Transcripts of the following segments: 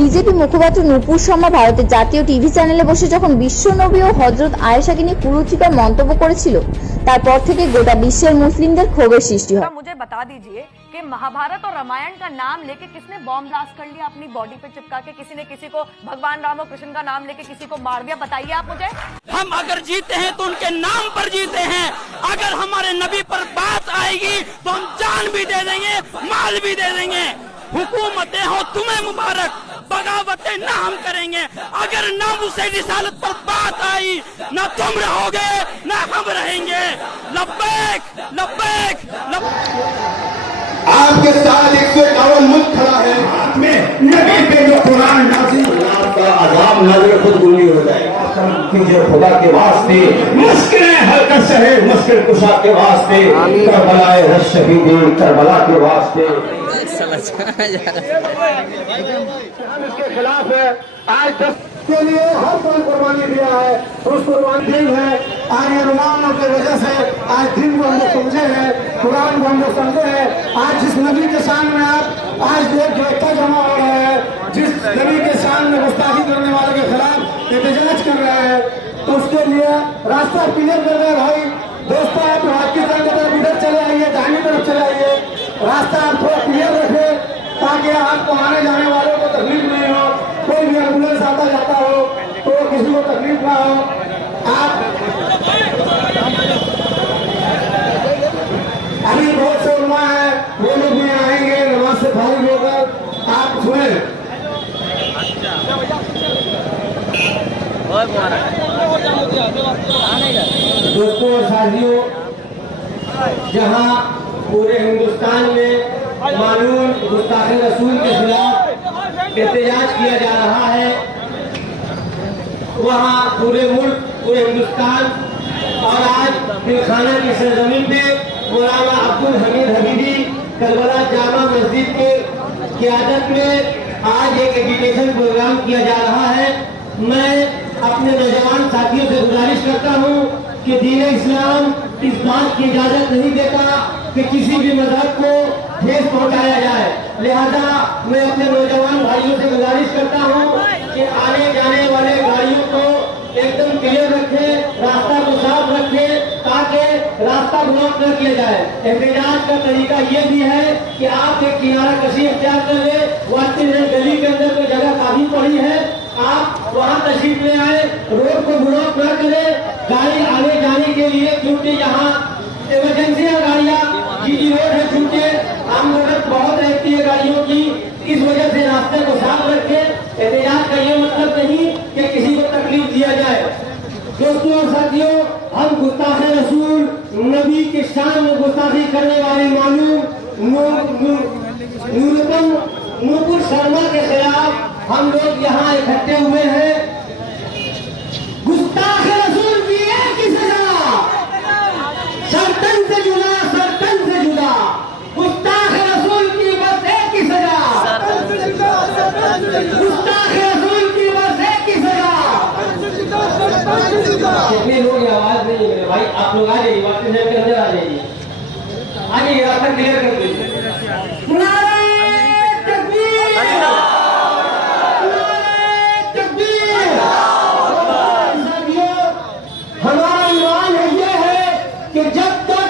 BJP মুখপাত্র নূপুর শর্মা ভারতের জাতীয় টিভি চ্যানেলে বসে যখন বিশ্বনবী ও হযরত আয়েশাকে নিয়ে কুরুচিকর মন্তব্য করেছিল, তারপর থেকে গোটা বিশ্বের মুসলিমদের ক্ষোভের সৃষ্টি হয়। मुझे बता दीजिए कि महाभारत और रामायण का नाम लेके किसने बॉम्ब ब्लास्ट कर लिया अपनी बॉडी पे चिपका के, किसी ने किसी को भगवान राम और कृष्ण का नाम लेके किसी को मार दिया? बताइए आप मुझे। हम अगर जीते हैं तो उनके नाम पर जीते हैं, अगर हमारे नबी पर बात आएगी तो हम जान भी दे देंगे, माल भी दे देंगे। हुकूमतें हो तुम्हें मुबारक, बगावतें ना हम करेंगे। अगर नामुसे रिसालत पर बात आई, ना तुम रहोगे ना हम रहेंगे। लब्बैक लब्बैक आपके साथ 151 मुल्क खड़ा है, में नबी पे जो कुरान नाज़िल का अज़ाब नाज़िल खुद गुल्ली हो जाएगा। कीजिए खुदा के वास्ते, मुश्किलें हल कर सहे मुश्किल कुशा के वास्ते, करबलाए हर शहीदी करबला के वास्ते। इसके खिलाफ है आज 10 के लिए हर कोई कुर्बानी दिया है, उस कुर्बानी दी है। आज ये रुमानों की वजह से आज दिन को हम लोग समझे हैं, कुरान को हम लोग समझे हैं। आज जिस नबी के सामने आप आज देख जो इतना जमा हो रहा है, जिस नबी के सामने गुस्ताखी करने वाले के खिलाफ एहतजाज कर रहे हैं, तो उसके लिए रास्ता क्लियर कर रहे हैं। भाई दोस्तों, आप पाकिस्तान की तरफ इधर चले आइए, दाहिनी तरफ चले आइए, रास्ता आप थोड़ा क्लियर रखें ताकि आपको आने जाने वालों को तकलीफ नहीं हो। कोई भी एम्बुलेंस आता जाता हो तो किसी को तकलीफ ना हो। आप अभी बहुत से उलमा है, वो लोग भी आएंगे नमाज से फारिग होकर, आप सुने। दोस्तों और साथियों, जहां पूरे हिंदुस्तान में मालूम गुस्ताखे रसूल के खिलाफ एहतजाज किया जा रहा है, वहाँ पूरे मुल्क पूरे हिंदुस्तान और आज दिलखाना की सरजमीन पे मौलाना अब्दुल हमीद हबीबी करबला जामा मस्जिद के क़ियादत में आज एक एजुकेशन प्रोग्राम किया जा रहा है। मैं अपने नौजवान साथियों से गुजारिश करता हूँ कि दीन इस्लाम इस बात की इजाजत नहीं देता कि किसी भी मजहब को ठेस पहुंचाया जाए। लिहाजा मैं अपने नौजवान भाइयों से गुजारिश करता हूं कि आने जाने वाले गाड़ियों को एकदम क्लियर रखें, रास्ता को साफ रखें ताकि रास्ता ब्लॉक न किया जाए। एहतजाज का तरीका ये भी है कि आप एक किनारा कशी इख्तियार कर ले, वास्ते गली के अंदर कोई जगह काफी पड़ी है, आप वहाँ तशरीफ ले आए, रोड को ब्लॉक न करें गाड़ी आने जाने के लिए, क्योंकि यहाँ इमरजेंसी गाड़ियाँ जीटी रोड है, चूंकि आम जगत बहुत रहती है गाड़ियों की, इस वजह से रास्ते को साफ रखें। एहतजाज का ये मतलब नहीं कि किसी को तकलीफ दिया जाए। दोस्तों और साथियों, हम गुस्ताखे रसूल नबी के शान में गुस्ताखी करने वाले मालूम नूपुर शर्मा के खिलाफ हम लोग यहाँ इकट्ठे हुए हैं। गुस्ताखे रसूल की एक ही सजा, सरतन से जुदा, सरतन से जुदा। गुस्ताखे रसूल की बस एक ही सजा, गुस्ताखे रसूल की बस एक ही सजा। कितने लोग आवाज नहीं है भाई, आप लोग आ जाइए, वापस के अंदर आ जाइए, आ जाइए, रास्ता क्लियर कर दीजिए। हमारा ईमान ये है कि जब तक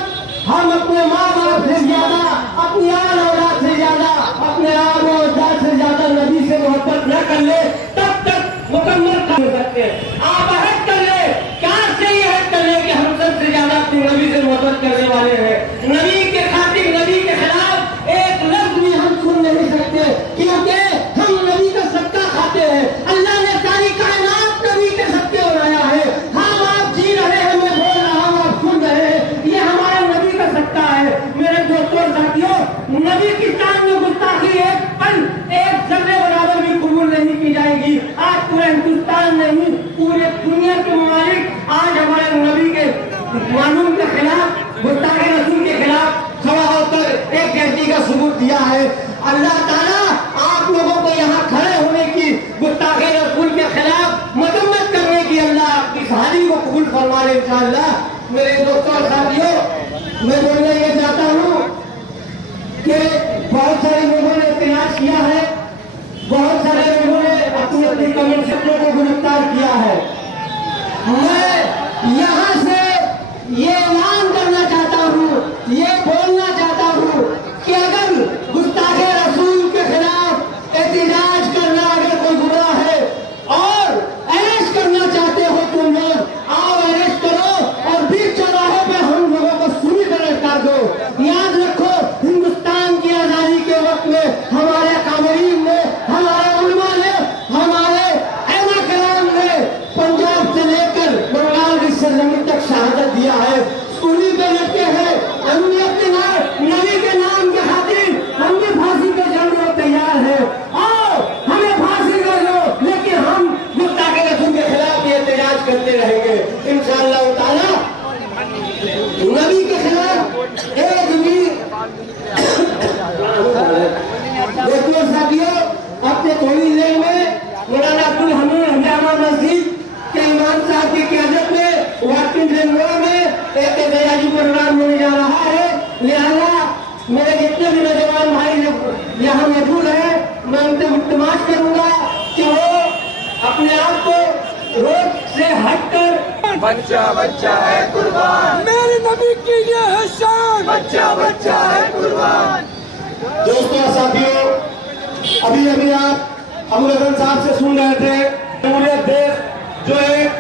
हम अपने माँ बाप से ज्यादा, अपनी आल औलाद से ज्यादा, अपने आब औलाद से ज्यादा नबी से मोहब्बत न कर ले, तब तक मुकम्मल कर सकते हैं। आप अहद कर ले, क्या से ये अहद कर ले कि हम सबसे ज्यादा अपने नबी से मोहब्बत करने वाले हैं। नबी के खातिर, नबी के खिलाफ एक लफ्ज भी हम सुन नहीं सकते, क्योंकि हम नबी का सदका खाते हैं। अल्लाह ने सारी कायनात नबी के सदके बनाया है। हम आप जी रहे हैं, मैं बोल रहा हूँ, आप सुन रहे हैं, ये हमारे नबी का सदका है। मेरे दोस्तों साथियों, नबी की शान में गुस्ताखी एक पल, एक जर्रे बराबर भी कबूल नहीं की जाएगी। आज पूरे हिंदुस्तान नहीं, पूरे दुनिया के ममालिक आज हमारे नबी के मालूम के खिलाफ, गुस्ताखे रसूल के खिलाफ खड़ा होकर एक गद्दी का सबूत दिया है। अल्लाह ताला आप लोगों को यहाँ खड़े होने की, गुस्ताखे रसूल के खिलाफ मजम्मत करने की अल्लाह आपकी हाजिरी को कबूल फरमा ले इंशाअल्लाह। मेरे दोस्तों और साथियों, मैं बोलना ये चाहता हूँ कि बहुत सारे लोगों ने एहतजाज किया है, बहुत सारे लोगों ने गलती कमेंट सेक्टर को गिरफ्तार किया है। मैं यहाँ से ये ऐलान करना चाहता हूँ, ये बोलना चाहता हूँ कि अगर गुस्ताखे रसूल के खिलाफ एहतजाज करना अगर कोई गुनाह है और अरेस्ट करना चाहते हो तुम लोग, आओ अरेस्ट करो और बीच चौराहे पे हम लोगों को सुनी तरह कर दो। याद रखो, हिंदुस्तान की आजादी के वक्त में हमारे कामरीन ने, हमारे उलमा ने, हमारे ऐमा कलाम ने पंजाब से लेकर बंगाल की सरजमीन तक शहादत दिया है। स्कूली पे लटके हैं, हमने अपने नबी के नाम के खातिर हमने फांसी पे चढ़ने को तैयार है। और हमें फांसी दे दो, लेकिन हम गुस्ताखे रसूल के खिलाफ ये एहतजाज करते रहेंगे इंशाअल्लाह ताला। नबी के खिलाफ एक भी देखिए साथियों, अपने थोड़ी देर में मौलाना अब्दुल हमीद जामा मस्जिद के इमाम साहब की क़यादत में वाकिंग जनवरी में एक एहतजाजी प्रोग्राम होने जा रहा है। लिहाजा मेरे जितने भी नौजवान भाई यहाँ मौजूद हैं, मैं उनसे इल्तिमास करूंगा कि वो अपने आप को रोड से हटकर बच्चा बच्चा है कुर्बान, मेरे नबी की ये है शान। बच्चा बच्चा है कुर्बान। दोस्तों साथियों, अभी अभी आप अबुल हसन साहब से सुन रहे थे, जमहूरियत देश जो एक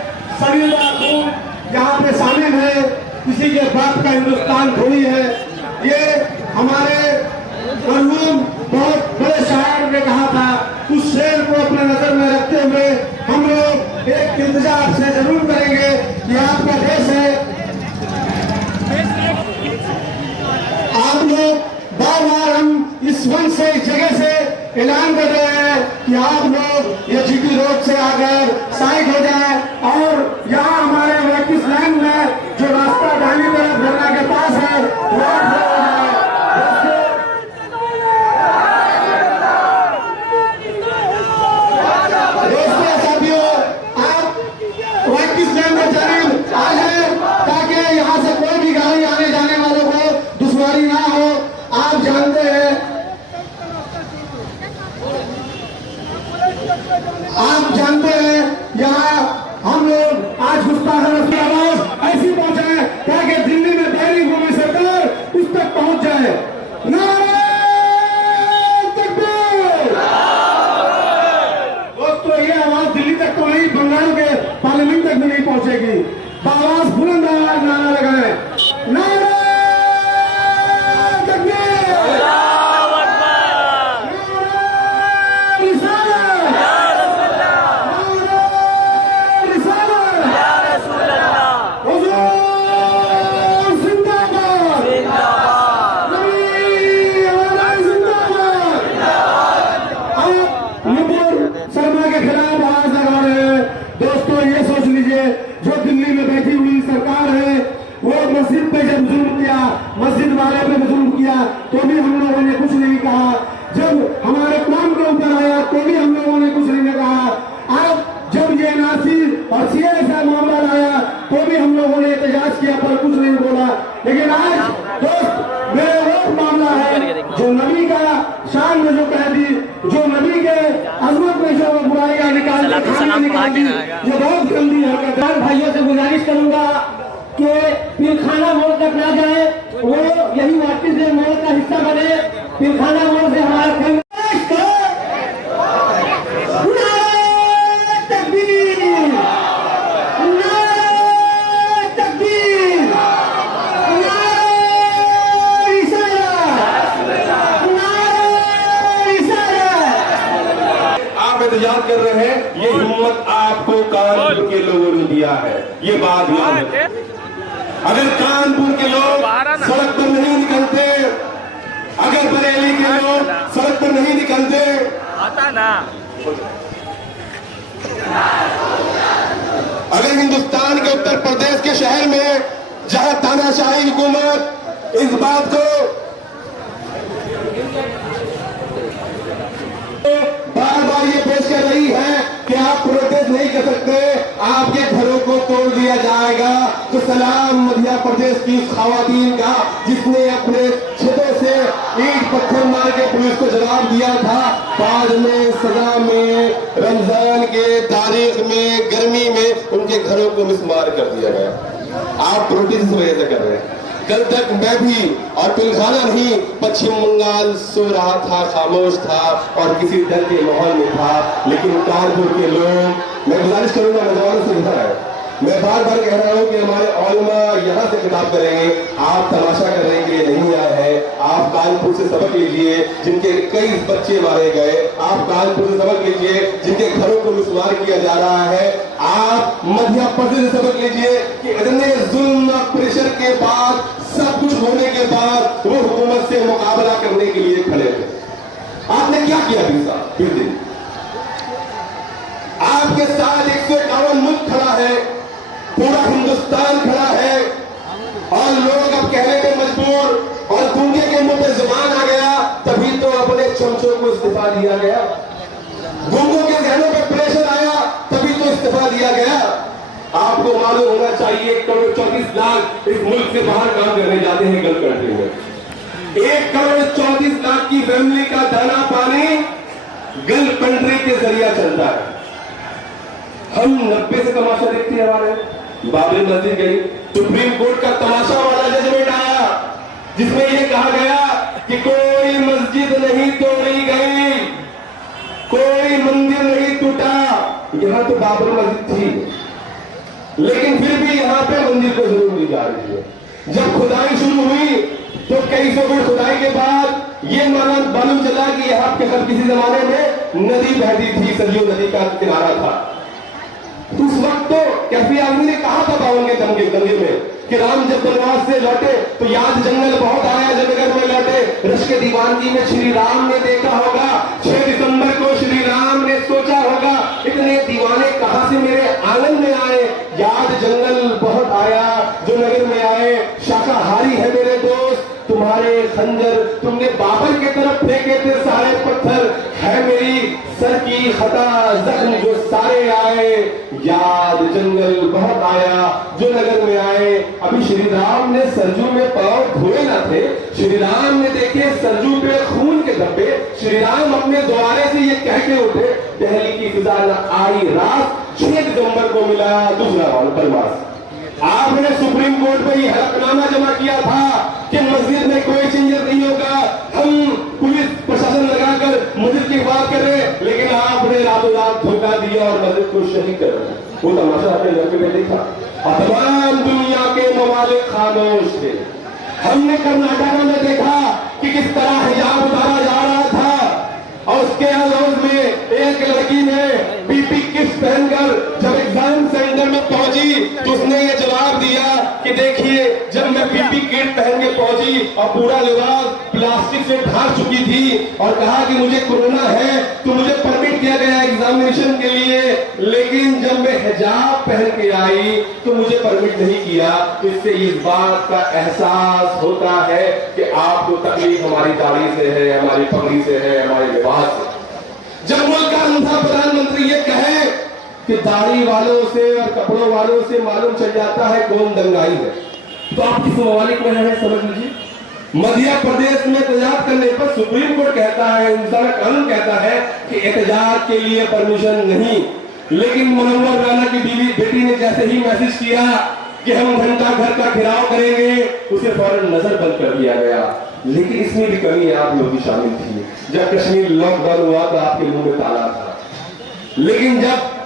सभी खून यहाँ पे शामिल है, किसी के बाप का हिंदुस्तान थोड़ी है। ये हमारे मरहूम बहुत बड़े शायर ने कहा था। उस शेर को अपने नजर में रखते हुए हम लोग एक इल्तिजा आपसे जरूर करेंगे कि आपका देश है, आप लोग बार बार हम इस मंच से, इस जगह से ऐलान कर रहे हैं कि आप लोग ये जीटी रोड से आकर साइड हो जाए और यहाँ हमारे वैकिस लैंड में जो रास्ता दाहिनी तरफ धरना के पास है वो हो जाए। दोस्तों साथियों, आप वैकिस लैंड में जरूर आ जाए ताकि यहाँ से कोई भी गाड़ी आने जाने वालों को दुश्वारी ना हो। आप जानते हैं, यहाँ हम लोग आज गुस्ताखाना की आवाज ऐसी पहुंचाए ताकि दिल्ली में दायरी घूमी सरकार उस तक पहुंच जाए। नारे तकबीर। दोस्तों, ये आवाज दिल्ली तक तो नहीं, बंगाल के पार्लियामेंट तक भी नहीं पहुंचेगी। आवाज बुलंद आवाज नारा लगाए, नारे मस्जिद वाले पे जुल्म किया तो भी हम लोगों ने कुछ नहीं कहा। जब हमारे कौम के ऊपर आया तो भी हम लोगों ने कुछ नहीं कहा। अब जब ये नासी और सीए का मामला आया तो भी हम लोगों ने एहतजाज किया पर कुछ नहीं बोला। लेकिन आज दोस्त, मेरे वो मामला है जो नबी का शान में जो कह दी, जो नबी के अजमत में जो बुराइयां निकाल दी, ये बहुत गंदी हरकत। भाइयों से गुजारिश करूंगा कि पिलखाना मोड़ तक ना जाए, वो यही वापिस मोड़ का हिस्सा बने। पिलखाना मोड़ से हमारा आप एहतजाज कर रहे हैं, ये हिम्मत आपको कानपुर के लोगों ने दिया है। ये बात मानो, अगर कानपुर के लोग सड़क पर नहीं निकलते, अगर बरेली के लोग सड़क पर नहीं निकलते, आता ना, अगर हिंदुस्तान के उत्तर प्रदेश के शहर में जहां तानाशाही हुकूमत इस बात को बार बार ये पेश कर रही है कि आप प्रोटेस्ट नहीं कर सकते, आपके घरों को तोड़ दिया जाएगा, तो सलाम मध्य प्रदेश की खवातीन का जिसने अपने छतों से ईंट पत्थर मार के पुलिस को जवाब दिया था, बाद में सजा में रमजान के तारीख में गर्मी में उनके घरों को मिसमार कर दिया गया। आप प्रोटेस्ट इस वजह से कर रहे हैं। कल तक मैं भी और पिलखाना नहीं, पश्चिम बंगाल सो रहा था, खामोश था और किसी डर के माहौल में था। लेकिन कानपुर के लोग, मैं गुजारिश करूंगा, नौजवानों से लिखा है, मैं बार बार कह रहा हूं कि हमारे औलमा यहां से खिताब करेंगे। आप तमाशा करने के लिए नहीं आए हैं, आप कानपुर से सबक लीजिए जिनके कई बच्चे मारे गए। आप कानपुर से सबक लीजिए जिनके घरों को मिसमार किया जा रहा है। आप मध्य प्रदेश से सबक लीजिए कि इतने जुल्म और प्रेशर के बाद, सब कुछ होने के बाद वो हुकूमत से मुकाबला करने के लिए खड़े थे। आपने क्या किया फिर दिन? आपके साथ 151 मुल्क खड़ा है, पूरा हिंदुस्तान खड़ा है और लोग अब कहने पे मजबूर और गूंगे के मुंह पे जुबान आ गया, तभी तो अपने चमचों को इस्तीफा दिया गया। गूंगों के जहनों पे प्रेशर आया, तभी तो इस्तीफा दिया गया। आपको मालूम होना चाहिए 1,34,00,000 इस मुल्क से बाहर काम करने जाते हैं गल्फ कंट्री में। 1,34,00,000 की फैमिली का दाना पानी गल्फ कंट्री के जरिए चलता है। हम 90 से तमाशा देखते हैं। हमारे बाबरी मस्जिद गई, सुप्रीम कोर्ट का तमाशा वाला जजमेंट आया जिसमें यह कहा गया कि कोई मस्जिद नहीं तोड़ी गई, कोई मंदिर नहीं टूटा। यहां तो बाबरी मस्जिद थी, लेकिन फिर भी यहां पे मंदिर को जरूर दी जा रही है। जब खुदाई शुरू हुई तो कई सौ फीट खुदाई के बाद ये मालूम चला कि यहां के हर किसी जमाने में नदी बहती थी, सरयू नदी का किनारा था। उस वक्त तो कैफी आदमी ने कहा था बावन के दंगे में कि राम जब वनवास से लौटे तो याद जंगल बहुत आया, जब नगर में लौटे। रश के दीवानगी में श्री राम ने देखा होगा, 6 दिसंबर को श्री राम ने सोचा होगा, इतने दीवाने कहां से मेरे आंगन में आए। याद जंगल बहुत आया जो नगर में आए। शाकाहारी है मेरे दोस्त, तुम्हारे खंजर तुमने बाबर की तरफ फेंके थे सारे पत्थर, है मेरी सर की खता जख्म जो सारे आए। याद जंगल बहुत आया जो नगर में आए। अभी श्री राम ने सरजू में पांव धोए ना थे, श्री राम ने देखे सरजू पे खून के धब्बे। श्री राम अपने द्वारे से ये कह के उठे, पहली की फिजा न आई रात, 6 दिसंबर को मिला दूसरा परमास। आपने सुप्रीम कोर्ट में यह हलफनामा जमा किया था कि मस्जिद में कोई चेंजेस नहीं होगा, हम पुलिस प्रशासन लगाकर मस्जिद की बात कर रहे हैं, लेकिन आपने रातों रात धोखा दिया और मस्जिद को शहीद कर रहे हैं। वो तमाशा अपने घर में देखा और तमाम दुनिया के ममालिक खामोश थे। हमने कर्नाटक में देखा कि किस तरह हिजाब उतारा जा रहा था और उसके अलावा में एक लड़की ने पीपी किट पहनकर जब एग्जाम सेंटर में पहुंची तो उसने ये जवाब दिया कि देखिए, जब मैं पीपी किट पहन के पहुंची और पूरा लिबास प्लास्टिक से ढक चुकी थी और कहा कि मुझे कोरोना है तो मुझे परमिट किया गया एग्जामिनेशन के लिए, लेकिन जब मैं हिजाब पहन के आई तो मुझे परमिट नहीं किया। तो इससे इस बात का एहसास होता है कि आपको तकलीफ हमारी दाढ़ी से है, हमारी पगड़ी से है, हमारे लिबास से। जब मुल्क का अंधा प्रधानमंत्री ये कहे कि दाढ़ी वालों से और कपड़ों वालों से मालूम चल जाता है कौन दंगाई है, तो आप किस ममालिक में रहे समझ लीजिए। मध्य प्रदेश में एहतजाज करने पर सुप्रीम कोर्ट कहता है, इंसान कानून कहता है कि एहतजाज के लिए परमिशन नहीं, लेकिन मुनव्वर राना की बेटी ने जैसे ही मैसेज किया कि हम घंटा घर का घेराव करेंगे, उसे फौरन नजर बंद कर दिया गया। लेकिन इसमें भी कमी आप लोग भी शामिल थी। जब कश्मीर लॉकडाउन हुआ तो आपके मुंह में ताला था, लेकिन जब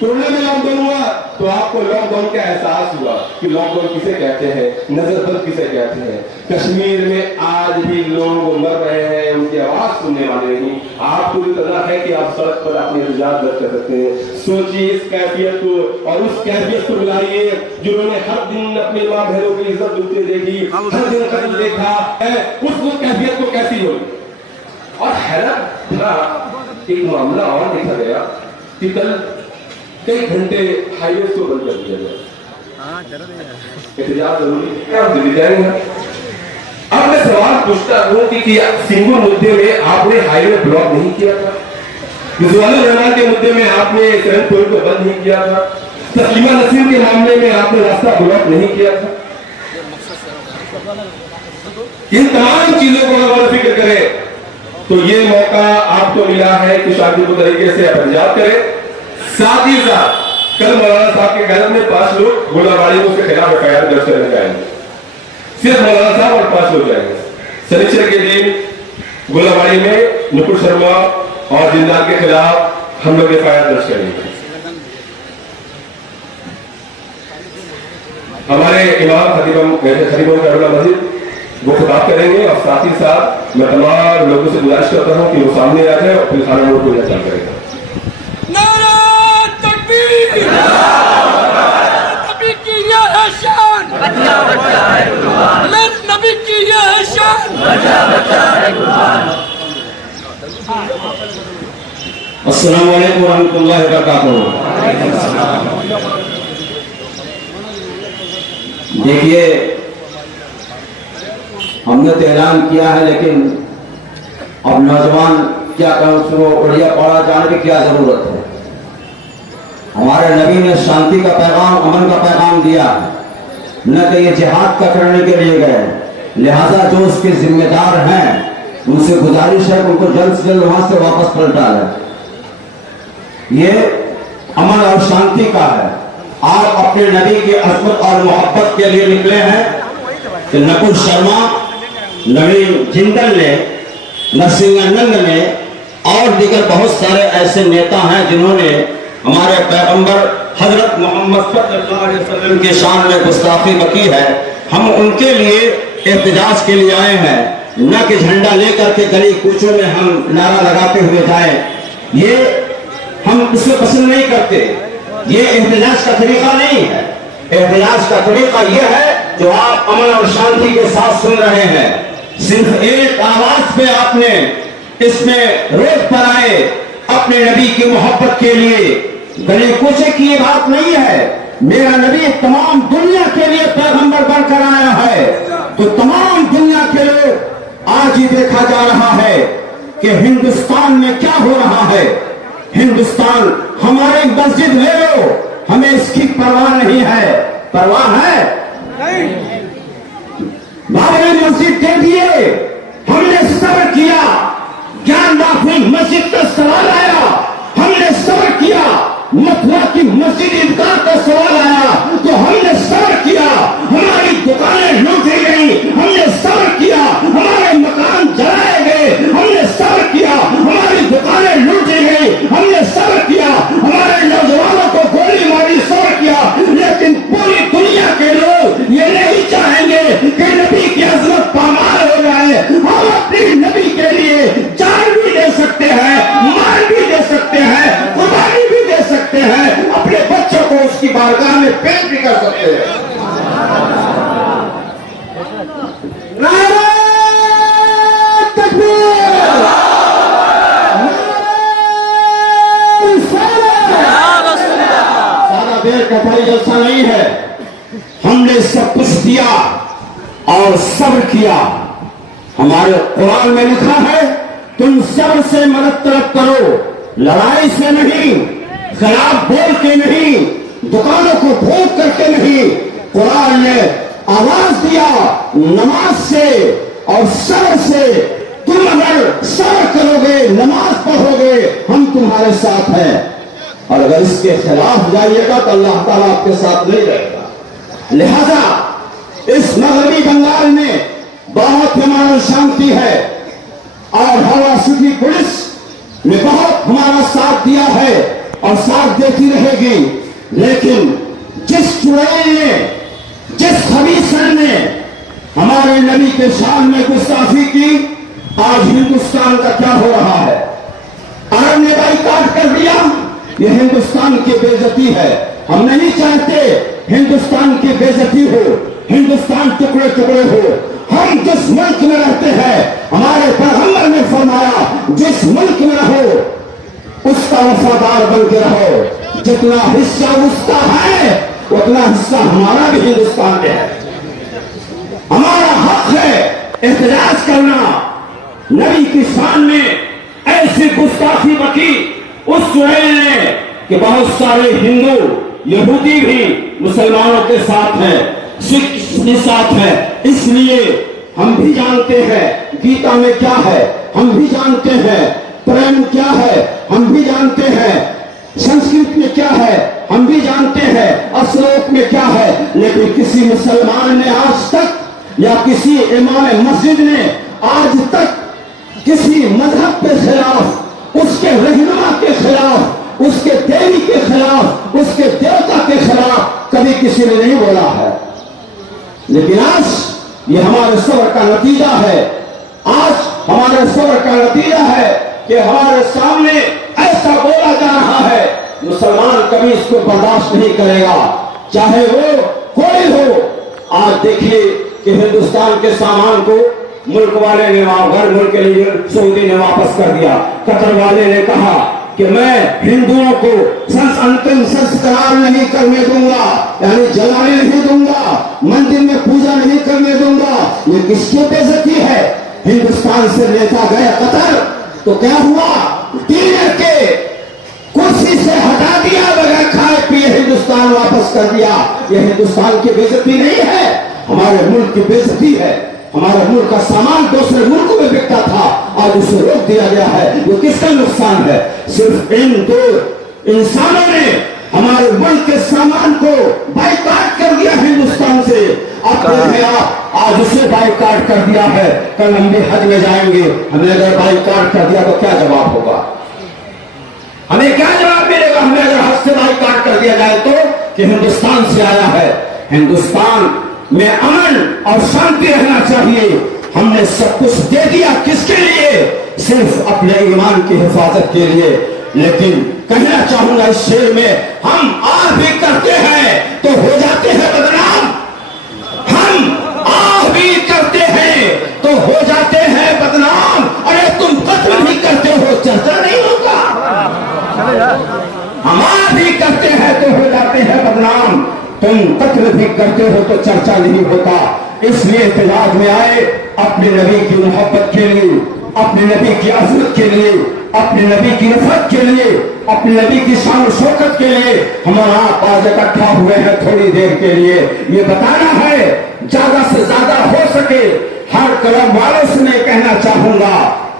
कोरोना में लॉकडाउन हुआ तो आपको लॉकडाउन का एहसास हुआ कि लॉकडाउन किसे कहते हैं, नजरबंद किसे कहते हैं। कश्मीर में आज भी लोग मर रहे हैं, उनकी आवाज सुनने वाले नहीं। आपको इतना है कि आप सड़क पर अपनी एहतजाज दर्ज कर सकते हैं। सोचिए इस कैफियत को और उस कैफियत को मिलाइए जिन्होंने हर दिन अपनी माँ बहनों की इज्जत डूबते देखी, हर दिन कदम देखा है, उस कैफियत को कैसी होगी। और हैरत एक मामला और देखा गया कि कल कई घंटे हाईवे को बंद कर दिया गया। एहतजाज जरूरी क्या दिल्ली जाएंगे। अब मैं सवाल पूछता हूं कि सिंगुर मुद्दे में आपने हाईवे ब्लॉक नहीं किया था, रिजवानुर रहमान के मुद्दे में आपने करंटपुर को बंद नहीं किया था, तस्लीमा नसीम के मामले में आपने रास्ता ब्लॉक नहीं किया था। इन तमाम चीजों को अगर फिक्र करें तो ये मौका आपको मिला है कि शांतिपूर्ण तरीके से एहतजाज करें। साथ ही साथ कल मौलाना साहब के क़यादत में 5 लोग गोलाबारी में उसके खिलाफ एफआईआर दर्ज करने जाएंगे। सिर्फ मौलाना साहब और 5 लोग जाएंगे। शनिचर के दिन गोलाबारी में नुपुर शर्मा और जिंदाल के खिलाफ हम लोग एफआईआर दर्ज करेंगे। हमारे इमाम खतीबों का मस्जिद वो खिताब करेंगे और साथ ही साथ मैं तमाम लोगों से गुजारिश करता हूं कि वो सामने आ जाए और फिर खाना लोग पूजा चालू करेगा। नारा तकबीर, नबी की ये है शान, मेरे नबी की ये है शान। अस्सलाम वालेकुम रहमतुल्लाहि व बरकातुहू। देखिए, हमने तो ऐलान किया है, लेकिन अब नौजवान क्या करें, उसको उड़िया पढ़ा जाने की क्या जरूरत है। हमारे नबी ने शांति का पैगाम, अमन का पैगाम दिया है, न कि ये जिहाद का करने के लिए गए। लिहाजा जो उसके जिम्मेदार हैं उनसे गुजारिश है कि उनको जल्द से जल्द वहां से वापस पलटा है। ये अमन और शांति का है। आप अपने नबी की अज़मत और मोहब्बत के लिए निकले हैं कि नकुल शर्मा, नवीन जिंदल ने, नरसिंहानंद ने और दीगर बहुत सारे ऐसे नेता हैं जिन्होंने हमारे पैगंबर हजरत मोहम्मद सल्लल्लाहु अलैहि वसल्लम के शान में गुस्ताखी बकी है। हम उनके लिए एहतजाज के लिए आए हैं, न कि झंडा लेकर के गली कूचों में हम नारा लगाते हुए जाएं। ये हम इसे पसंद नहीं करते। ये एहतजाज का तरीका नहीं है। एहतजाज का तरीका यह है जो आप अमन और शांति के साथ सुन रहे हैं। सिर्फ एक आवाज पे आपने इसमें रोक पर आए अपने नबी की मोहब्बत के लिए। गले कूचे की ये बात नहीं है। मेरा नबी तमाम दुनिया के लिए पैगंबर बनकर आया है, तो तमाम दुनिया के लोग आज ही देखा जा रहा है कि हिंदुस्तान में क्या हो रहा है। हिंदुस्तान, हमारी मस्जिद ले लो, हमें इसकी परवाह नहीं है। परवाह है बाबरी मस्जिद दे दिए, हमने सब्र किया। ज्ञानदाफी मस्जिद का सवाल आया, हमने सब्र किया। मथुरा की मस्जिद ईदगाह का सवाल आया तो हमने सब्र किया। हमारी दुकानें लूटी गई, हमने सब्र किया। हमारे मकान जलाए गए, हमने सब्र किया। हमारी दुकानें लूटी गई, हमने सब्र किया। हमारे नौजवानों को गोली मारी, सब्र किया। लेकिन पूरी दुनिया के लोग ये नहीं चाहेंगे कि नबी की अज़मत पामाल हो जाए। हम अपने नबी के लिए जान भी दे सकते हैं, माल भी दे सकते हैं, कुर्बानी भी दे सकते हैं, अपने बच्चों को उसकी बारगाह में पेश भी कर सकते हैं। नारे तकबीर, सारा देर का कोई जलसा नहीं है। हमने सब कुछ दिया और सब्र किया। हमारे कुरान में लिखा है, तुम सब्र से मदद तलब करो, लड़ाई से नहीं, खराब बोल के नहीं, दुकानों को भोग करके नहीं। कुरान ने आवाज दिया नमाज से और सब्र से। तुम अगर सब्र करोगे, नमाज पढ़ोगे, हम तुम्हारे साथ हैं। और अगर इसके खिलाफ जाइएगा तो अल्लाह ताला आपके साथ नहीं रहेगा। लिहाजा इस मगरबी बंगाल में बहुत हमारा शांति है और हवा सिटी पुलिस ने बहुत हमारा साथ दिया है और साथ देती रहेगी। लेकिन जिस चुड़ैल ने, जिस खबीसन ने हमारे नबी के शान में गुस्ताखी की, आज हिंदुस्तान का क्या हो रहा है। अरब ने बाइकाट कर दिया, यह हिंदुस्तान की बेइज्जती है। हम नहीं चाहते हिंदुस्तान की बेइज्जती हो, हिंदुस्तान टुकड़े टुकड़े हो। हम जिस मुल्क में रहते हैं, हमारे पैगंबर ने फरमाया, जिस मुल्क में रहो उसका वफादार बन के रहो। जितना हिस्सा उसका है उतना हिस्सा हमारा भी हिंदुस्तान में है। हमारा हक है एहतजाज करना। नबी की शान में ऐसी गुस्ताखी बकी उस चुड़ैल ने कि बहुत सारे हिंदू, यहूदी भी मुसलमानों के साथ हैं, सिख के साथ है। इसलिए हम भी जानते हैं गीता में क्या है। हम भी जानते हैं, प्रेम क्या है हम भी जानते हैं, संस्कृत में क्या है हम भी जानते हैं, श्लोक में क्या है, लेकिन किसी मुसलमान ने आज तक या किसी इमाम मस्जिद ने आज तक किसी मजहब के खिलाफ, उसके रहनुमा के खिलाफ, उसके देवी के खिलाफ, उसके देवता के खिलाफ कभी किसी ने नहीं बोला है। लेकिन आज ये हमारे सब्र का नतीजा है, आज हमारे सब्र का नतीजा है कि हमारे सामने ऐसा बोला जा रहा है, मुसलमान कभी इसको बर्दाश्त नहीं करेगा, चाहे वो कोई हो। आज देखिए कि हिंदुस्तान के सामान को मुल्क वाले ने, गैर मुल्क के लिए सऊदी ने वापस कर दिया। कतर वाले ने कहा कि मैं हिंदुओं को अंतिम संस्कार नहीं करने दूंगा, यानी जलाने नहीं दूंगा, मंदिर में पूजा नहीं करने दूंगा। ये किसकी बेइज्जती है? हिंदुस्तान से नेता गया कतर तो क्या हुआ? दीन के कुर्सी से हटा दिया, बगैर खाए पिए हिंदुस्तान वापस कर दिया। ये हिंदुस्तान की बेइज्जती नहीं है, हमारे मुल्क की बेइज्जती है। हमारे मुल्क का सामान दूसरे मुल्कों में बिकता था, आज उसे रोक दिया गया है। वो किसका नुकसान है? सिर्फ इन दो इंसानों ने हमारे मुल्क के सामान को बाइकाट कर दिया हिंदुस्तान से। अब आप आज उसे बाइकाट कर दिया है, कल हम भी हज में जाएंगे, हमें अगर बाइकाट कर दिया तो क्या जवाब होगा? हमें क्या जवाब मिलेगा हमें अगर हज से बाइकाट कर दिया जाए तो? कि हिंदुस्तान से आया है, हिंदुस्तान में अमन और शांति रहना चाहिए। हमने सब कुछ दे दिया किसके लिए? सिर्फ अपने ईमान की हिफाजत के लिए। लेकिन कहना चाहूंगा इस शेर में, हम आ भी करते हैं तो हो जाते हैं बदनाम, हम आ भी करते हैं तो हो जाते हैं बदनाम। अरे तुम कत्ल भी करते हो, चर्चा नहीं होगा। हम आ भी करते हैं तो हो जाते हैं बदनाम, तुम कत्ल भी करते हो तो चर्चा नहीं होता। इसलिए एहतजाज में आए अपने नबी की मोहब्बत के लिए, अपने नबी की अज़मत के लिए, अपने नबी की नफ़रत के लिए, अपने नबी की शान और शौकत के लिए हमारा आज इकट्ठा हुए हैं थोड़ी देर के लिए। ये बताना है, ज्यादा से ज्यादा हो सके हर क्लब वालों से मैं कहना चाहूंगा,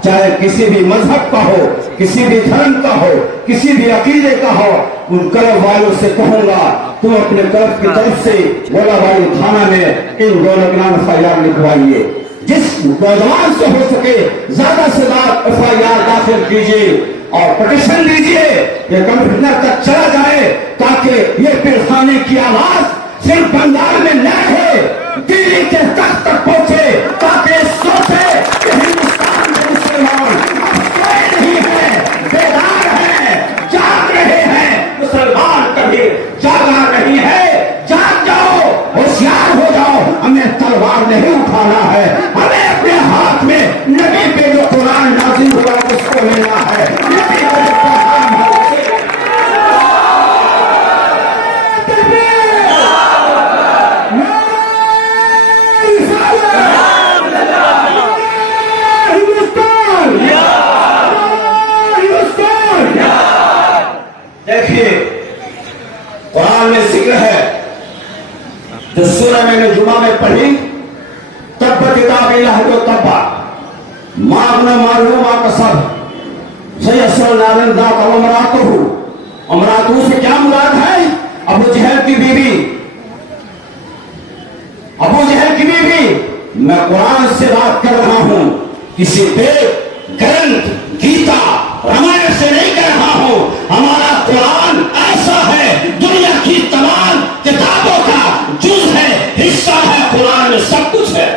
चाहे किसी भी मजहब का हो, किसी भी धर्म का हो, किसी भी अकीदे का हो, उन क्लब वालों से कहूंगा तुम अपने क्लब की तरफ से गोलाबारी थाना में इन दोनों के नाम एफआईआर लिखवाइए। जिस नौजवान से हो सके ज्यादा से ज्यादा एफआईआर दाखिल कीजिए और पटिशन दीजिए कि कमिश्नर तक चला जाए, ताकि ये पीरखाने की आवाज सिर्फ बंगाल में न रहे, दिल्ली के तख्त तक पहुंचे, ताकि सोचे कि हिंदुस्तान में मुसलमान अब सोए नहीं है, बेदार है, जाग रहे हैं। मुसलमान कभी जागा नहीं है, जाग जाओ, होशियार हो जाओ। हमें तलवार नहीं उठाना है, हमें अपने हाथ में नबी पे जो कुरान नाज़िल हुआ उसको लेना है। नबी को जो पैगाम है देखिए कुरान में जिक्र है, जो सूरह मैंने जुमा में पढ़ी, तब किताब इलाह जो तब्बा मागना मालूमा का सब सैयसल नारंदा का अमरातु हूं। अमरातु से क्या मुराद है? अबू जहल की बीवी, अबू जहल की बीवी। मैं कुरान से बात कर रहा हूं, किसी वेद ग्रंथ गीता रामायण से नहीं कर रहा हूं। हमारा कुरान ऐसा है, दुनिया की तमाम किताबों का जुज़ है, हिस्सा है, कुरान में सब कुछ है।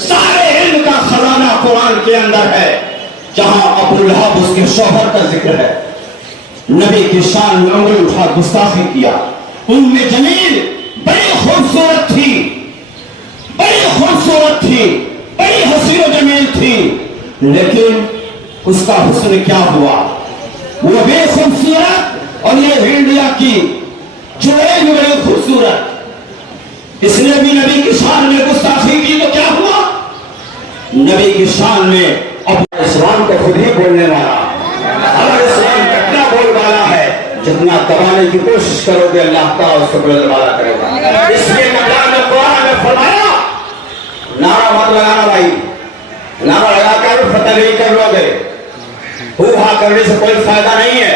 सारे इल्म का खजाना कुरान के अंदर है। जहां अबू लहब उसके शौहर का जिक्र है, नबी की शान में उंगली उठा गुस्ताखी किया। उम्मे जमील बड़ी खूबसूरत थी, बड़ी खूबसूरत थी, बड़ी हसीन जमील थी, लेकिन उसका हुस्न क्या हुआ? वो भी खूबसूरत और ये इंडिया की चुड़ैल भी बड़ी खूबसूरत। इसने भी नबी की शान में गुस्ताखी की तो क्या हुआ? नबी की शान में अब इस्लाम को खुद ही बोलने वाला, अगर इस्लाम कितना बोल वाला है, जितना दबाने की कोशिश करोगे अल्लाह ताला उसको बुलंद वाला करेगा। इसलिए अल्लाह ने फरमाया, नारा मत लगाना भाई, नारा लगा कर बदतमीजी कर लोगे। हुआ करने से कोई फायदा नहीं है।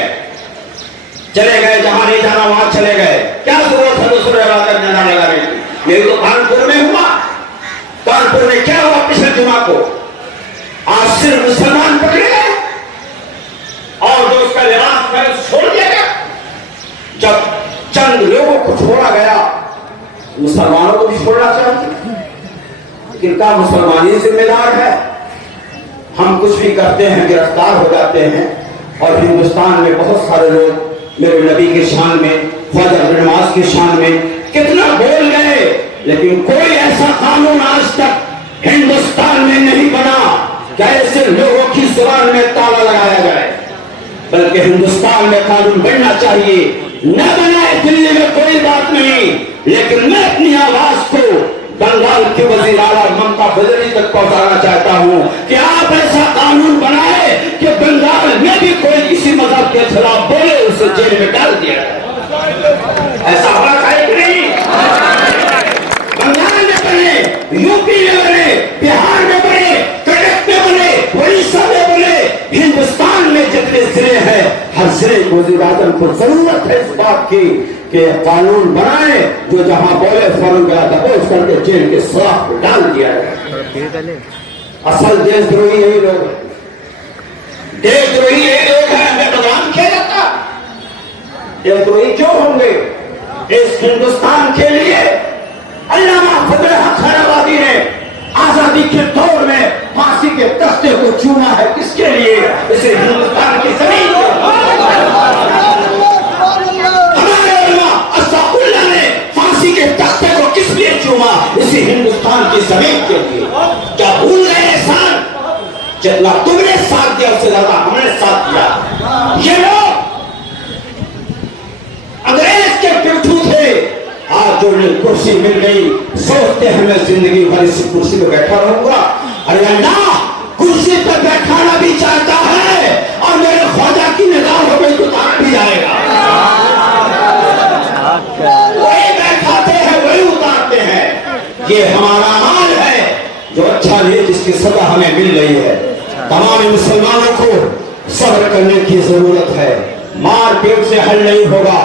चले गए जहां नहीं जाना वहां चले गए, क्या जरूरत है दूसरे कर नारा लगाने की। यही तो कानपुर में हुआ। कानपुर में क्या हुआ पिछले जुमा को? आज सिर्फ मुसलमान पकड़े गए और जो उसका लिबास है छोड़ दिया गया। जब चंद लोगों को छोड़ा गया, मुसलमानों को भी छोड़ना चाहिए। किनका मुसलमान ही जिम्मेदार है? हम कुछ भी करते हैं गिरफ्तार हो जाते हैं। और हिंदुस्तान में बहुत सारे लोग मेरे नबी के शान में, ख्वाजा नवाज के शान में कितना बोल गए, लेकिन कोई ऐसा कानून आज तक हिंदुस्तान में नहीं बना कि ऐसे लोगों की जुबान में ताला लगाया जाए। बल्कि हिंदुस्तान में कानून बनना चाहिए। न बनाए दिल्ली में कोई बात नहीं, लेकिन मैं अपनी आवाज को बंगाल के वजीर आला ममता बनर्जी तक पहुंचाना चाहता हूं कि आप ऐसा कानून बनाए कि बंगाल में भी कोई किसी मजहब के खिलाफ बोले उसे जेल में डाल दिया जाए। ऐसा होना चाहिए कि नहीं? बंगाल में बने, यूपी में बने, बिहार में बने, कर्नाटक में बने, उड़ीसा में बने, हिंदुस्तान में जितने जिले हैं हर जिले को वजीर आजम को जरूरत है इस बात की कि कानून बनाए जो जहां बोले फौरन गला दबोच करके जेल के सलाख को डाल दिया जाए। असल देशद्रोही यही लोग हैं। देशद्रोही यही लोग हैं। हमें बदनाम किया जाता। देशद्रोही क्यों होंगे? इस हिंदुस्तान के लिए अल्लामा फजल हक खैराबादी ने आजादी के दौर में फांसी के तख्ते को चूमा है। किसके लिए? इसे हिंदुस्तान की जमीन ने फांसी के तख्ते को किस लिए चूमा? इसी हिंदुस्तान की जमीन के लिए। क्या भूल गए एहसान? जितना तुमने साथ दिया उससे ज्यादा हमने साथ दिया। ये लोग अंग्रेज के पिट्ठू थे। आज जो उन्हें कुर्सी मिल गई, सोचते हैं मैं जिंदगी भर इसी कुर्सी पर बैठा रहूंगा। अरे अल्लाह कुर्सी पर बैठाना भी चाहता है और मेरे ख्वाजा की निगाह हो गई तो तार भी आएगा। वही बैठाते हैं वही उतारते हैं। ये हमारा हाल है जो अच्छा नहीं, जिसकी सजा हमें मिल रही है। तमाम मुसलमानों को सब्र करने की जरूरत है। मार पीट से हल नहीं होगा।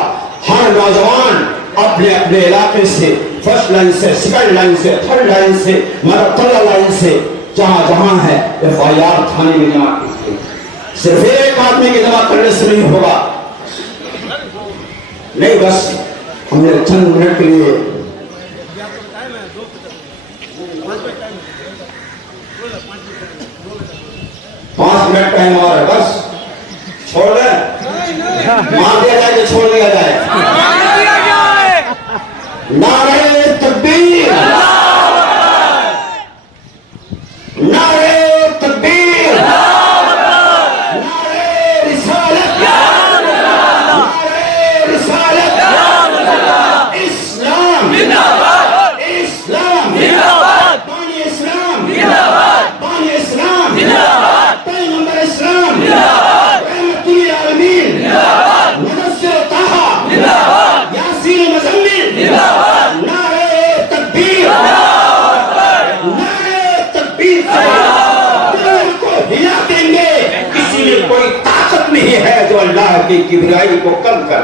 हर नौजवान अपने अपने इलाके से, फर्स्ट लाइन से, सेकंड लाइन से, थर्ड लाइन से, मतलब लाइन से, जहां जहां है FIR थाने में जमा कीजिए। सिर्फ एक आदमी की जमा करने से नहीं होगा। नहीं, बस हमने चंद मिनट के लिए पांच मिनट टाइम और है, बस छोड़ दे। मार दिया जाए तो छोड़ दिया जाए। नारे तकबीर, नारे तकबीर, नारे रिसालत, नारे रिसालत, इस्लाम जिंदाबाद, इस्लाम जिंदाबाद, बानी इस्लाम जिंदाबाद, बानी इस्लाम जिंदाबाद, पैगंबर इस्लाम जिंदाबाद, रहमतुल आलमीन जिंदाबाद, मुनस्सिर ताहा जिंदाबाद, यासीन मुज़म्मिल जिंदाबाद, नारे तकबीर, नारे तकबीर, को हिला देंगे। किसी में कोई ताकत नहीं है जो अल्लाह की किबरियाई को कम कर।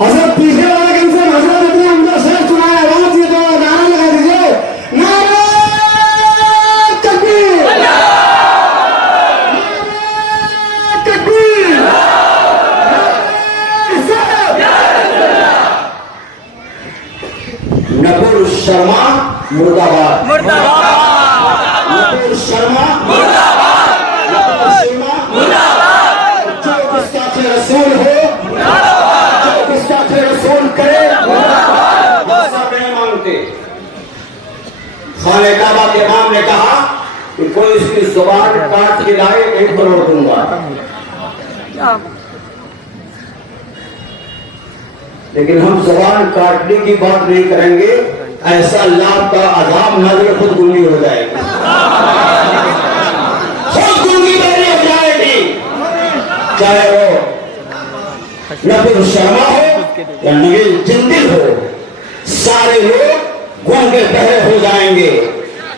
हजरत पीछे वाला कंसर हजरत अपने अंदर से सुनाया आवाज ये तो नारा लगा दीजिए। नारे तकबीर, नारे तकबीर, नकुल शर्मा मुर्दाबाद, नकुल शर्मा मुर्दाबाद, नकुल शर्मा मुर्दाबाद। जो किसका थे रसूल हो, जो किसका थे रसूल करे, सब नहीं मांगते। खाने काबा के इमाम ने कहा कि कोई इसकी जुबान काट के लाए 1 करोड़ दूंगा। लेकिन हम जबान काटने की बात नहीं करेंगे। ऐसा लाभ का आजाब नाज़िल खुद गुंगी हो जाएगी, खुद गुंगी बनी हो जाएगी। चाहे वो नकुल शर्मा हो या नवीन जिंदिल हो, सारे लोग गूंगे बहरे हो जाएंगे।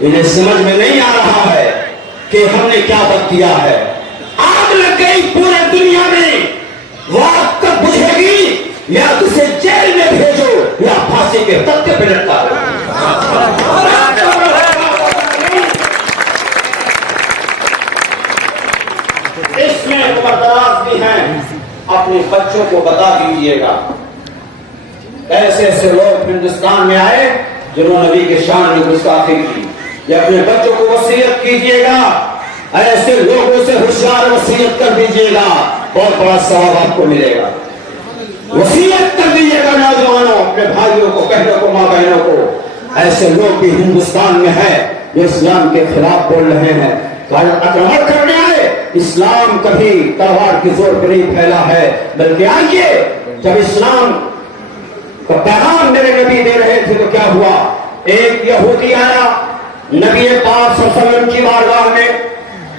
इन्हें समझ में नहीं आ रहा है कि हमने क्या बद किया है। आग लग गई पूरे दुनिया में, वो आग कब बुझेगी? या तुझे जेल में भेजो या फांसी के तख्ते पे लटका दो। इसमें बर्दाश्त भी हैं, अपने बच्चों को बता दीजिएगा। ऐसे ऐसे लोग हिंदुस्तान में आए जिन्होंने नबी के शान में गुस्ताखी की। ये अपने बच्चों को वसीयत कीजिएगा, ऐसे लोगों से होशियार वसीयत कर दीजिएगा, बहुत बड़ा सवाब आपको मिलेगा। वसीयत कर दीजिएगा नौजवानों, अपने भाइयों को, बहनों को, माँ बहनों को। ऐसे लोग भी हिंदुस्तान में है जो इस्लाम के खिलाफ बोल रहे हैं, आक्रमण करने आए। इस्लाम कभी तलवार की जोर पर नहीं फैला है, बल्कि आइए, जब इस्लाम का पैगाम मेरे नबी दे रहे थे तो क्या हुआ? एक यहूदी आया नबी पाक सल्लल्लाहु अलैहि वसल्लम की बारगाह में,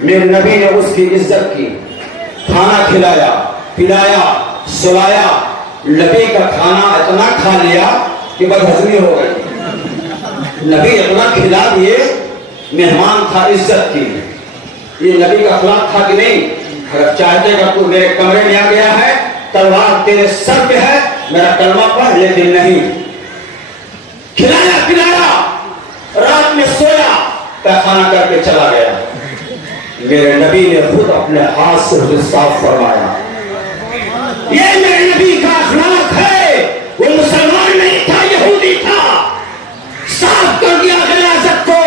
मेरे नबी ने उसकी इज्जत की, खाना खिलाया, पिलाया, सुलाया। नबी का खाना इतना खा लिया कि बदहजमी हो गई। नबी इतना खिला दिए, मेहमान था, इज्जत की। ये नबी का अखलाक था कि नहीं? अगर चाहते अगर तू मेरे कमरे में आ गया है, तलवार तेरे सर पे है, मेरा कलमा पढ़, लेकिन नहीं। खिलाया पिलाया, रात में सोया, पैखाना करके चला गया। मेरे नबी ने खुद अपने हाथ से उसे साफ फरमाया। ये मेरे नबी का अखलाक है। वो मुसलमान नहीं था, यहूदी था। साफ कर दिया गलाजत को।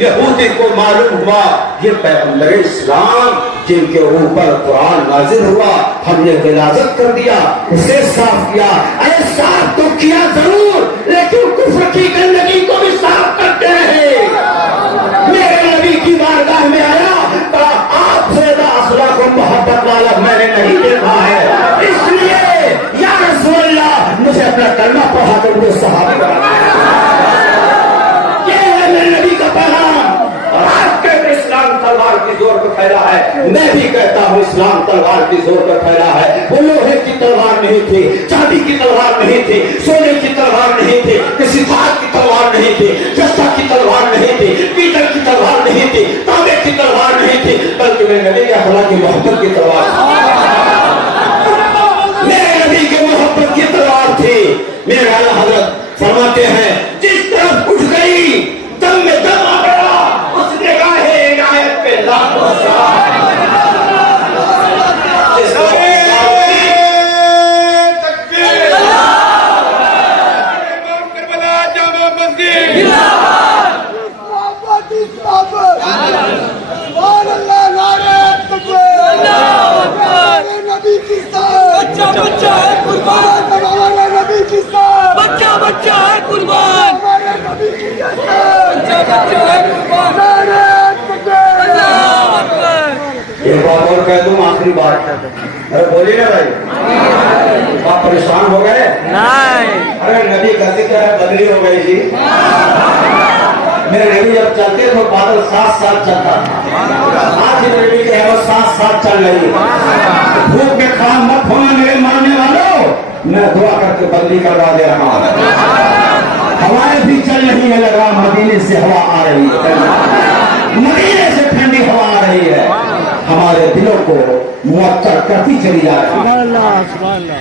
यहूदी को मालूम हुआ ये पैगंबर इस्लाम जिनके ऊपर कुरान नाजिल हुआ, हमने गलाजत कर दिया, उसे साफ किया। अरे साफ तो किया जरूर, लेकिन कुफ्र की गंदगी को भी साफ करते रहे। मेरे नबी की बारगाह में आया, कहा आपसे ज्यादा अखलाक और मोहब्बत वाला मैंने नहीं देखा है, इसलिए या रसूल अल्लाह मुझे अपना कलमा पढ़ा कर मुझे सहाबा बनाया। ये है मेरे नबी का पैगाम। आज कहते इस्लाम तलवार की जोर पर फैला है, मैं भी कहता हूँ इस्लाम तलवार की जोर पर फैला है। वो लोहे की तलवार नहीं थी, चांदी की तलवार नहीं थी, सोने की तलवार नहीं थी, किसी धात की तलवार नहीं थी, जस्ता की तलवार नहीं थी, पीतल की तलवार नहीं थी, तांबे की तलवार नहीं थी, बल्कि मेरे नबी के अखलाक की मोहब्बत की तलवार मेरे नबी के मोहब्बत की तलवार थी। मेरे आला हजरत फरमाते हैं, जिस तरफ उठ गई दम में दम आ गया, उसने गाहे इनायत पे लाखों सलाम। बच्चा है कुर्बान, हमारे नबी की साथ। बच्चा बच्चा है कुर्बान, हमारे नबी की साथ। बच्चा बच्चा है कुर्बान। एक बात और कह दूं, आखिरी बात। अरे बोलिए ना भाई, आप परेशान हो गए? नहीं। अरे नबी का जिक्र है, बदली हो गई जी। मेरे नबी जब चलते तो बादल साथ साथ चलता था। आज मेरे नबी के वो साथ साथ चल रही है। धूप में खड़ा मत होना मेरे मानने वालों, मैं दुआ करके बदली करवा दे रहा हूँ। हवाएं भी चल रही है, लगा मदीने से हवा आ रही है, मदीने से ठंडी हवा आ रही है, हमारे दिलों को मुअत्तर करती चली जा रही है।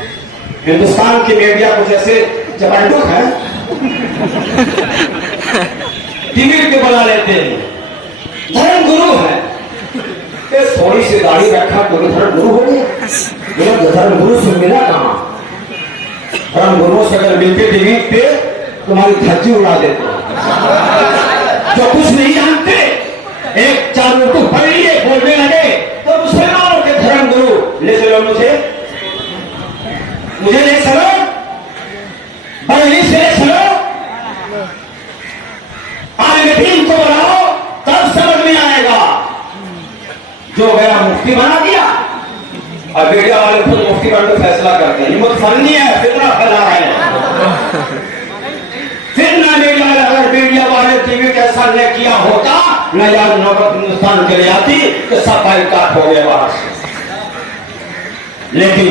हिंदुस्तान की मीडिया कुछ ऐसे जबरदस्त है, टीवी पे बना लेते हैं, धर्म गुरु है, थोड़ी सी दाढ़ी रखा तो धर्म गुरु हो गया। धर्म गुरु से मिला कहां? धर्म गुरुओं से अगर मिलते टीवी पे तुम्हारी धज्जी उड़ा देते, जो कुछ नहीं जानते एक चारों को पढ़ लिए बोलने लगे तो मुसलमानों के धर्म गुरु ले चलो, मुझे ले चलो, बरेली से ले चलो, दीन को बनाओ, तब समझ में आएगा। जो मेरा मुफ्ती बना दिया और मीडिया वाले खुद मुफ्ती बनकर फैसला करते हैं, ये मुझे फनी है, फितना फैला रहे हैं। फितना मीडिया वाले, अगर मीडिया वाले टीवी के असर ने किया होता न यार नौबत हिंदुस्तान चली आती तो सब बाइकाट हो गए बाहर से। लेकिन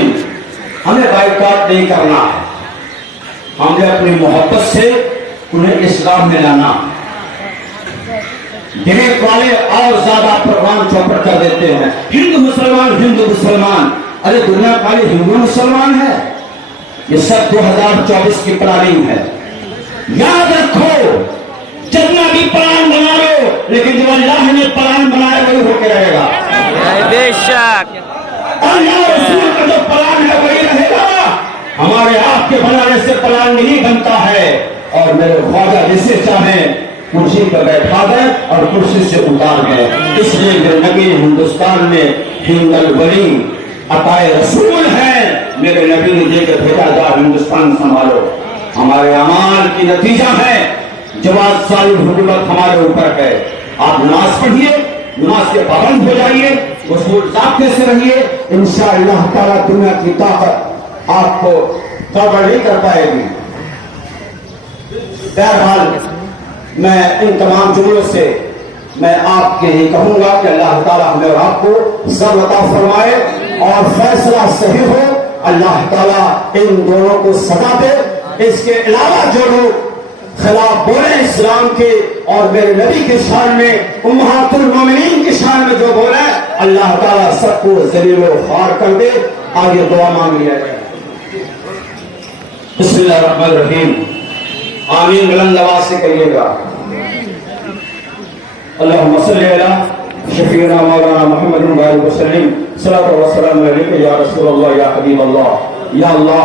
हमें बाइकाट नहीं करना है, हमें अपनी मोहब्बत से उन्हें इस्लाम में लाना। देख वाले और ज्यादा प्रोग्राम चौपट कर देते हैं, हिंदू मुसलमान। अरे दुनिया खाली हिंदू मुसलमान है? ये सब 2024 की प्लानिंग है। याद रखो, जितना भी प्लान बना लो, लेकिन जो अल्लाह ने प्लान बनाया वही होकर रहेगा। बेशक अल्लाह रसूल का जो प्लान है वही रहेगा। हमारे आपके बनाने से प्लान नहीं बनता है। और मेरे ख्वाजा जिसे चाहे कुर्सी पर बैठा दे और कुर्सी से उतार दे। इसलिए मेरे नबी हिंदुस्तान में हिंदल वली अताए रसूल है। मेरे नबी ने देकर भेजा, जा हिंदुस्तान संभालो। हमारे अमाल की नतीजा है, जवाब सारी हुकूमत हमारे ऊपर है। आप नमाज पढ़िए, नमाज के पाबंद हो जाइए, उसूल ज़ाब्ते से रहिए, इंशाअल्लाह ताला दुनिया की ताकत आपको गड़बड़ नहीं कर पाएगी। बहरहाल मैं इन तमाम जुमलों से मैं आपके ही कहूंगा कि अल्लाह ताला हमें और आपको सब्र अता फरमाए और फैसला सही हो। अल्लाह ताला इन दोनों को सजा दे। इसके अलावा जो लोग खिलाफ बोले इस्लाम के और मेरे नबी के शान में, उम्महातुल मोमिनीन के शान में जो बोले, अल्लाह ताला सबको जलील व ख्वार कर दे। आगे दुआ मांग लिया जाए। बिस्मिल्लाहिर्रहमानिर्रहीम। आमीन बुलंद आवाज से कहिएगा। अल्लाहुम्मा सल्ली अला शफीना मौलाना मुहम्मद वसल्लम सल्लल्लाहु अलैहि वसल्लम अलैहि या रसूल अल्लाह या हबीब अल्लाह। या अल्लाह,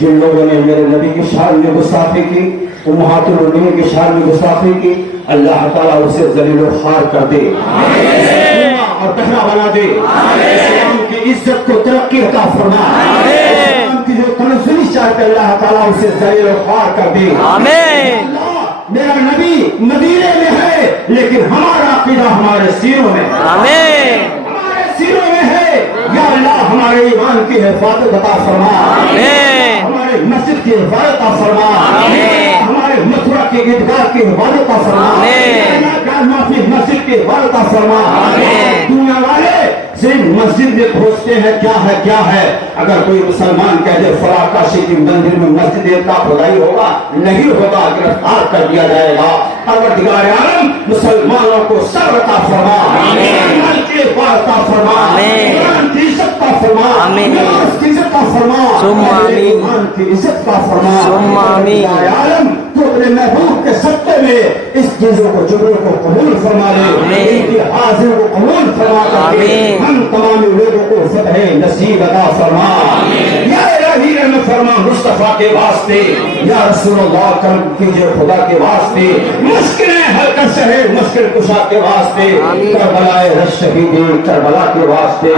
जिन लोगों ने मेरे नबी की शान में गुस्ताखी की, उम्महातुल मोमिनीन की शान में गुस्ताखी की, अल्लाह ताला उसे जलील व ख्वार कर दे और पहरा बना दे। इस्लाम की इज्जत को तरक्की अता फरमा। इस्लाम की जो कमजोरी चाहते अल्लाह ताला उसे जलील व ख्वार कर दे। आमीन। मेरा नबी मदीने में है, लेकिन हमारा अकीदा हमारे सीनों में, आमीन। हमारे सीनों में है। या अल्लाह हमारे ईमान की हिफाजत अता फरमा, हमारे मस्जिद की हिफाजत अता फरमा, हमारे मथुरा के ईदगाह की हिफाजत अता फरमा, माफी मस्जिद की हिफाजत अता फरमा। दुनिया वाले सिर्फ मस्जिद में खोजते हैं क्या है। अगर कोई मुसलमान कह दे फला काशी की मंदिर में मस्जिद का खुदाई होगा, नहीं होगा, गिरफ्तार कर दिया जाएगा। परवरदिगार आलम मुसलमानों को सब्र अता फरमा, ईमान की हिफाजत अता फरमा, ईमान की इज्जत का फरमा, नमाज की इज्जत का फरमा, ईमान की इज्जत का फरमा। परवरदिगार आलम तो अपने महबूब के सत्ते में इस चीजों को जुमलों को कबूल फरमा ले, इनकी हाजिर को कबूल फरमा करके हम तमाम लोगों को फतह नसीब अता फरमा। या इलाही रहमत फरमा मुस्तफा के वास्ते, या रसूलुल्लाह करम कीजिए खुदा के वास्ते, मुश्किलें हल कर सहे मुश्किल कुशा के वास्ते, करबलाए रश्शहीदीन करबला के वास्ते।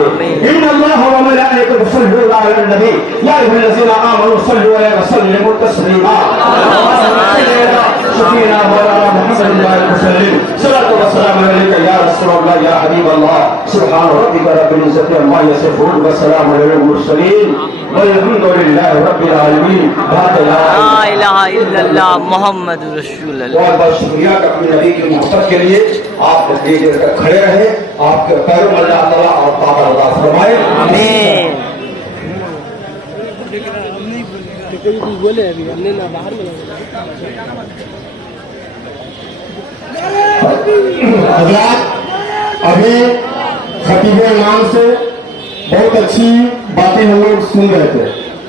इन्नल्लाह व मलाइकतहु युसल्लूना अलन नबी या अय्युहल्लज़ीना आमनू सल्लू अलैहि व सल्लिमू तस्लीमा। शफीना मौलाना मुहम्मद वसल्लम सल्लल्लाहु अलैहि वसल्लम या रसूलल्लाह या हबीब अल्लाह। सुब्हान रब्बिका रब्बिल इज्जति अम्मा यसिफून व सलामुन अलल मुरसलीन वल्हम्दुलिल्लाहि रब्बिल आलमीन। ला इलाहा इल्लल्लाह मुहम्मदुर रसूलुल्लाह। बहुत बहुत शुक्रिया अपने नबी की मोहब्बत के लिए। आप देर देर तक खड़े रहे, आपके पैरों में अल्लाह ताला और ताकत अता फरमाए। आमीन। हज़रात, अभी खतीब इमाम से बहुत अच्छी बातें हम लोग सुन रहे थे,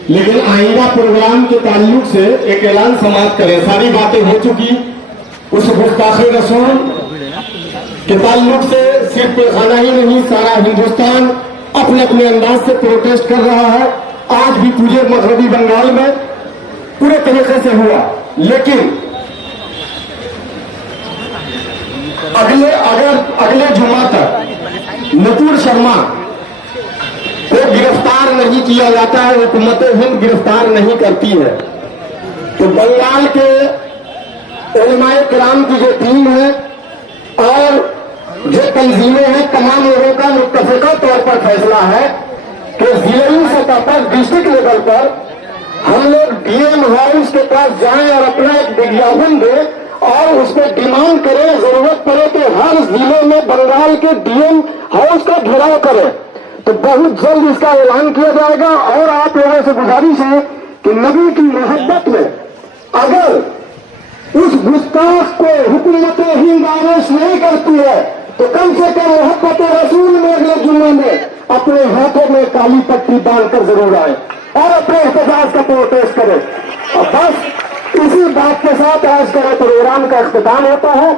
लेकिन आइंदा प्रोग्राम के ताल्लुक से एक ऐलान समाप्त करें। सारी बातें हो चुकी, उस गुस्ताखे रसूल के ताल्लुक से सिर्फ पिलखाना ही नहीं, सारा हिंदुस्तान अपने अपने अंदाज से प्रोटेस्ट कर रहा है। आज भी पूरे मगरबी बंगाल में पूरे तरीके से हुआ, लेकिन अगले जुमा तक नटूर शर्मा को गिरफ्तार नहीं किया जाता है, हुकूमत हिंद गिरफ्तार नहीं करती है, तो बंगाल के उलमाए किराम की जो टीम है और जो तंजीमें हैं, तमाम लोगों का मुत्तफिका तौर पर फैसला है कि जिले सतह पर, डिस्ट्रिक्ट लेवल पर हम लोग डीएम हाउस के पास जाएं और अपना एक विज्ञापन दें और उस पर डिमांड करें, जरूरत पड़े कि हर जिले में बंगाल के डीएम हाउस का घेराव करें। तो बहुत जल्द इसका ऐलान किया जाएगा। और आप लोगों से गुजारिश है कि नबी की मोहब्बत में अगर उस गुस्ताख को हुकूमत हिंद आवेश नहीं करती है तो कम से कम मोहब्बत रसूल में अगले जुम्मे में अपने हाथों में काली पट्टी बांधकर जरूर आए और अपने एहतजाज का प्रोटेस्ट करें। और बस इसी बात के साथ आज का प्रोग्राम का अख्तिताम होता है।